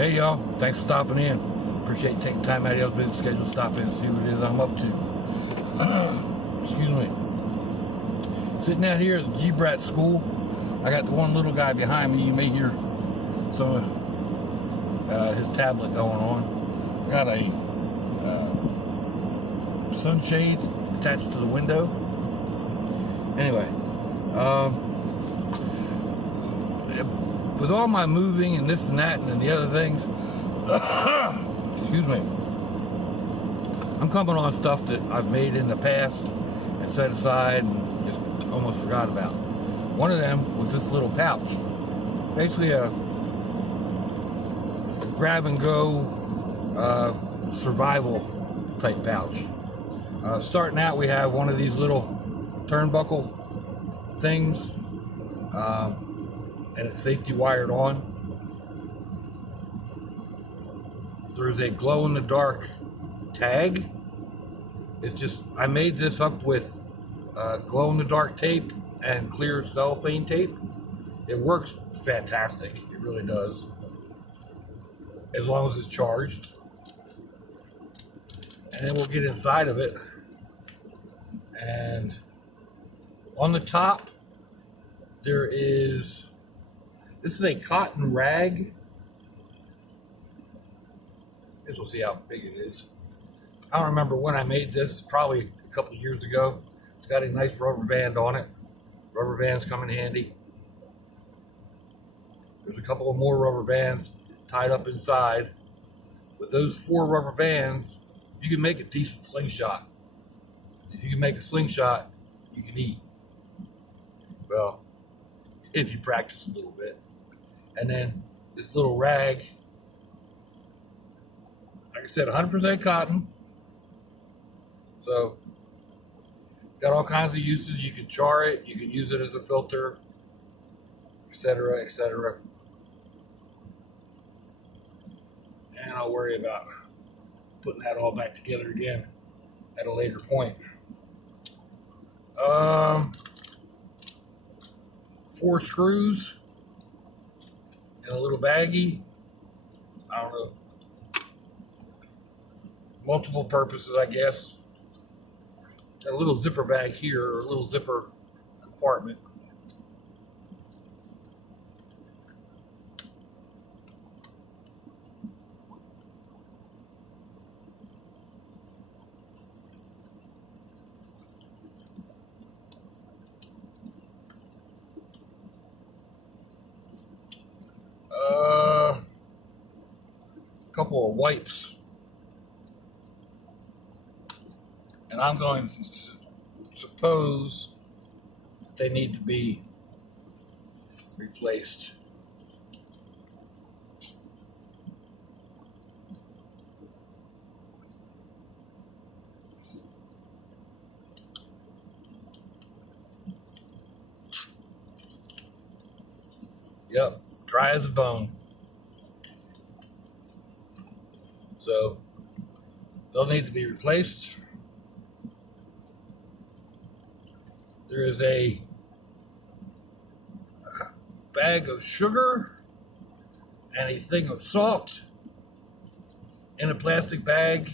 Hey y'all, thanks for stopping in. Appreciate you taking time out of your busy schedule to stop in and see what it is I'm up to. Excuse me. Sitting out here at the G-Brat school. I got the one little guy behind me. You may hear some of his tablet going on. Got a sunshade attached to the window. Anyway, with all my moving and this and that and the other things, excuse me, I'm coming on stuff that I've made in the past and set aside and just almost forgot about. One of them was this little pouch, basically a grab and go survival type pouch. Starting out, we have one of these little turnbuckle things, and it's safety wired on. There's a glow-in-the-dark tag. It's just, I made this up with glow-in-the-dark tape and clear cellophane tape. It works fantastic, it really does, as long as it's charged. And then we'll get inside of it, and on the top there is, this is a cotton rag. I guess we'll see how big it is. I don't remember when I made this. It's probably a couple of years ago. It's got a nice rubber band on it. Rubber bands come in handy. There's a couple of more rubber bands tied up inside. With those 4 rubber bands, you can make a decent slingshot. If you can make a slingshot, you can eat. Well, if you practice a little bit. And then this little rag, like I said, 100% cotton. So, got all kinds of uses. You can char it, you can use it as a filter, etc., etc. And I'll worry about putting that all back together again at a later point. 4 screws in a little baggie. I don't know. Multiple purposes, I guess. Got a little zipper bag here, or a little zipper compartment. Couple of wipes, and I'm going to suppose they need to be replaced. Yep, dry as a bone. So they'll need to be replaced. There is a bag of sugar and a thing of salt in a plastic bag.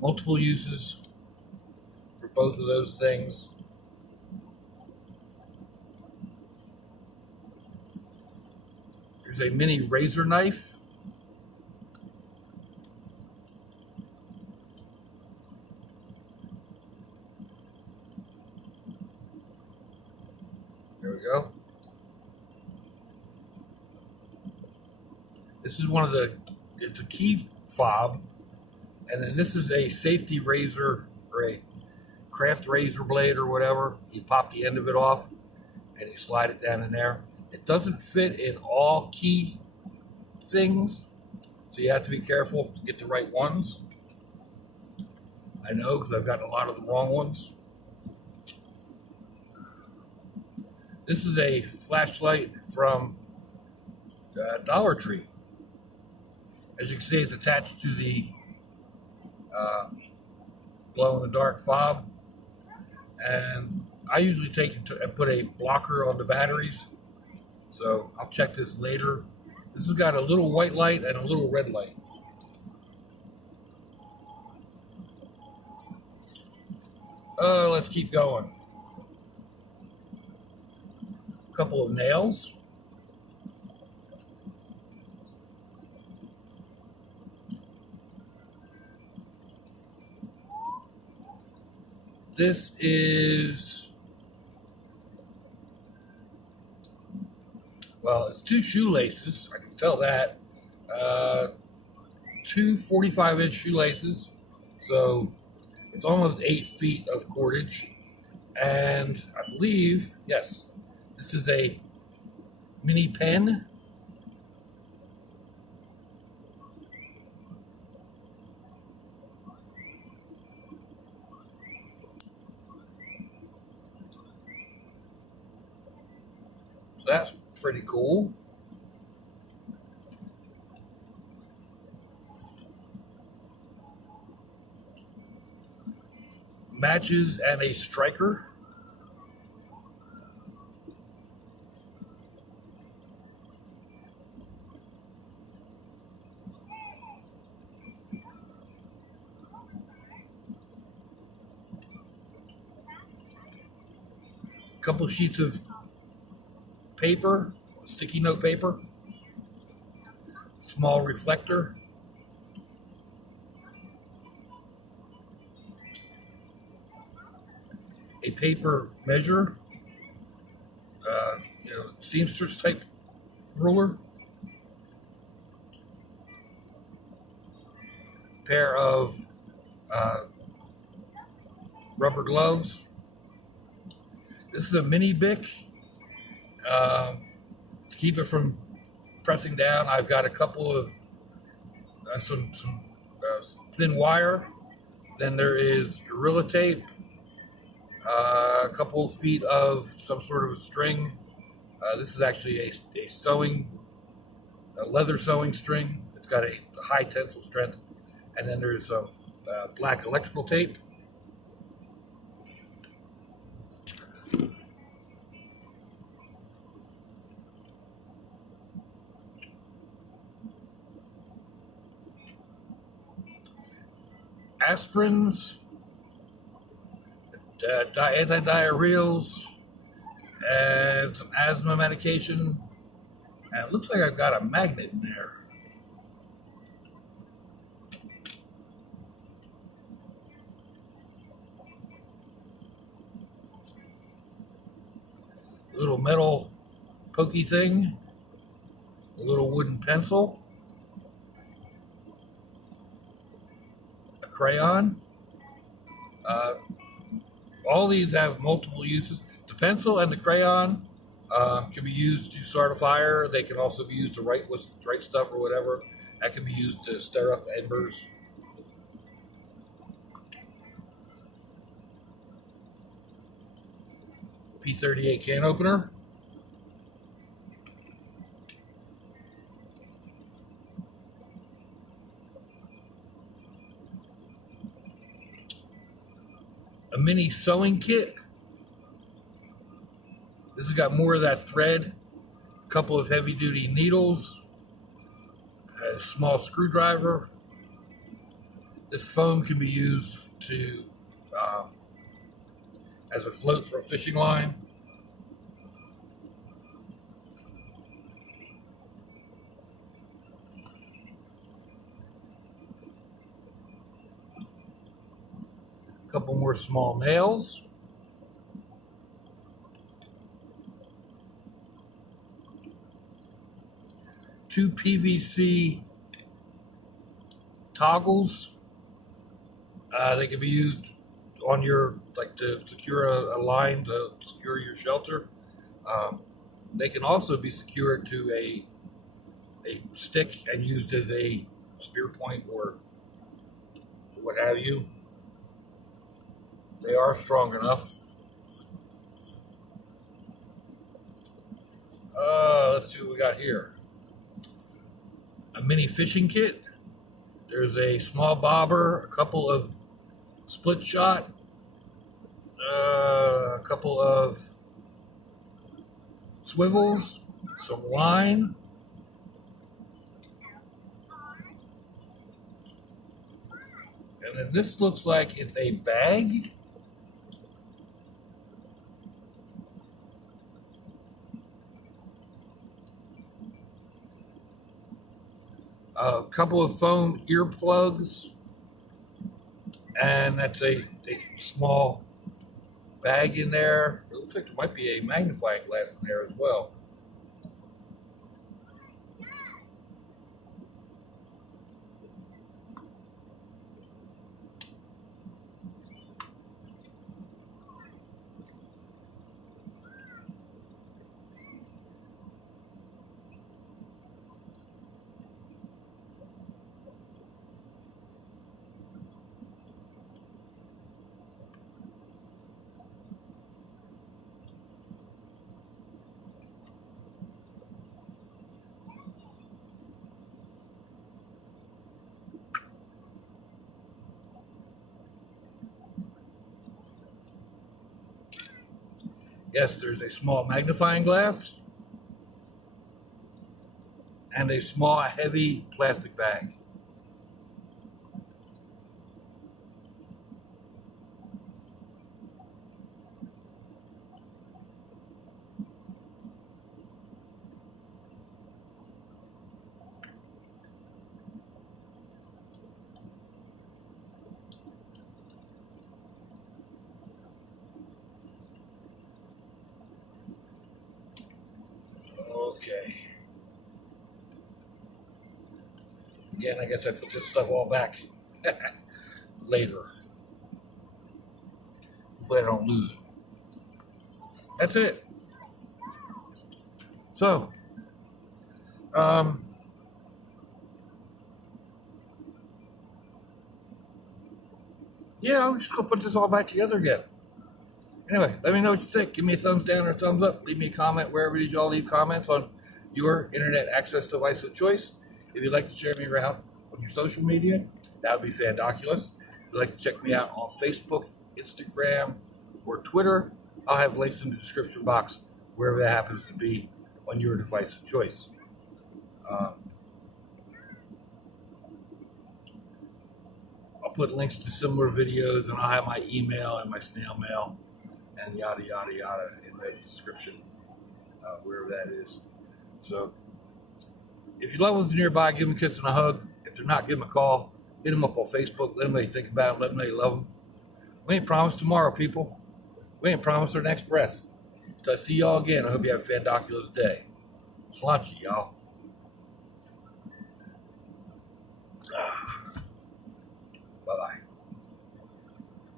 Multiple uses for both of those things. There's a mini razor knife. There we go. This is one of the, it's a key fob, and then this is a safety razor, or a craft razor blade or whatever. You pop the end of it off and you slide it down in there. It doesn't fit in all key things, so you have to be careful to get the right ones. I know, because I've gotten a lot of the wrong ones. This is a flashlight from Dollar Tree. As you can see, it's attached to the glow-in-the-dark fob. And I usually take it and put a blocker on the batteries. So I'll check this later This has got a little white light and a little red light. Let's keep going. A couple of nails. This is, well, it's 2 shoelaces. I can tell that. 2 45-inch shoelaces. So it's almost 8 feet of cordage. And I believe, yes, this is a mini pen. So that's pretty cool. Matches and a striker. Couple sheets of paper, sticky note paper, small reflector, a paper measure, seamstress type ruler, pair of rubber gloves. This is a mini Bic. To keep it from pressing down, I've got a couple of some thin wire. Then there is Gorilla Tape, a couple of feet of some sort of a string. This is actually a leather sewing string. It's got a high tensile strength. And then there's some black electrical tape. Aspirins, antidiarrheals, and some asthma medication. And it looks like I've got a magnet in there. A little metal pokey thing, a little wooden pencil, a crayon. All these have multiple uses. The pencil and the crayon can be used to start a fire. They can also be used to write stuff or whatever. That can be used to stir up embers. P38 can opener. A mini sewing kit. This has got more of that thread, a couple of heavy duty needles, a small screwdriver. This foam can be used to as a float for a fishing line. A couple more small nails. Two PVC toggles. They can be used on your, to secure a line to secure your shelter. They can also be secured to a stick and used as a spear point or what have you. They are strong enough. Let's see what we got here. A mini fishing kit. There's a small bobber, a couple of split shot, a couple of swivels, some line, And then this looks like it's a bag. A couple of foam earplugs. And that's a small bag in there. It looks like there might be a magnifying glass in there as well. Yes, there's a small magnifying glass and a small, heavy plastic bag. Okay. Again, I guess I put this stuff all back later. Hopefully I don't lose it. That's it. So, yeah, I'm just going to put this all back together again. Anyway, let me know what you think. Give me a thumbs down or a thumbs up. Leave me a comment wherever you all leave comments on your internet access device of choice. If you'd like to share me around on your social media, that would be fandoculous. If you'd like to check me out on Facebook, Instagram, or Twitter, I'll have links in the description box wherever that happens to be on your device of choice. I'll put links to similar videos, and I'll have my email and my snail mail and yada, yada, yada in the description, wherever that is. So if your loved ones are nearby, give them a kiss and a hug. If they're not, give them a call. Hit them up on Facebook. Let them know you think about it. Let them know you love them. We ain't promised tomorrow, people. We ain't promised our next breath. Till I see y'all again, I hope you have a fandoculous day. Sláinte, y'all. Bye-bye.